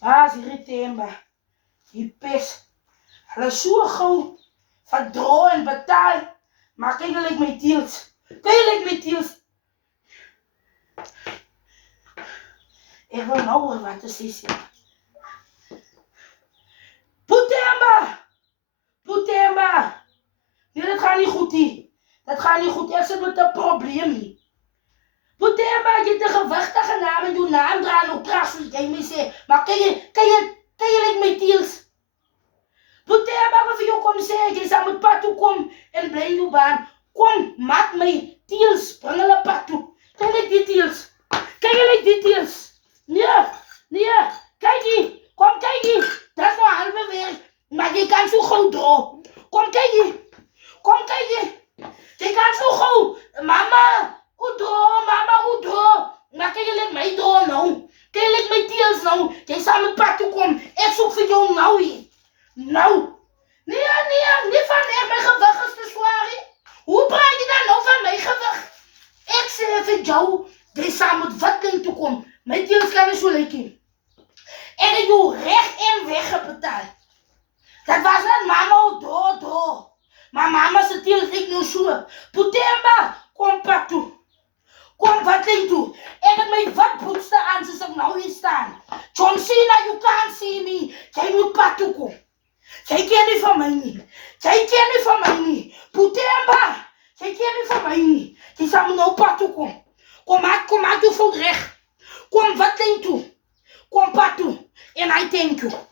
As hierdie Themba, die pes, hulle so gauw verdroo en betaal, maar kyk hulle my teels. Kyk hulle my teels. Ek wil nou hoor wat te sê. Putemba, nee, dat gaat niet goed hier. Dat gaat niet goed, ek sit met 'n probleem hier. Putemba, jy het 'n gewigtige naam en jou naam dra nou traag soos jy my sê, maar kan jy like my teels? Putemba, wat vir jou kom sê, jy sal met pad toe kom en bly in jou baan. Kom, maak my teels, bring hulle pad toe. Kyk like die teels. Kyk like die teels. Nee, kyk hier. Kom kyk hier. Dat is nou halve werk, maar jy kan so gauw draw. Kom kyk hier. Kom kyk hier. Jy kan so gauw. Mama, hoe draw. Maar kyk like my draw nou. Kyk like my teels nou. Jy sal met pad toe kom. Ek soek vir jou nou hier. Nou. Nee, van ek my gewig is te zwaar hier. Hoe praat jy dan nou van my gewig? Ek sê vir jou, jy sal met wat ding toe kom. My teels kan nie so lyk hier. En ek jou recht en weg betaal. Dat was net mama draw. Maar mama se teels lyk nou so. Putemba, kom pad toe. Kom wat ding toe. Ek het my wat boetste aan soos ek nou hier staan. John Cena, you can't see me. Jy moet pad toe kom. Jy ken nie van my nie. Putemba, jy ken nie van my nie. Jy sal my nou pad toe kom. Kom maak jou voet recht. Kom wat ding toe. Kom pad toe. En I thank you.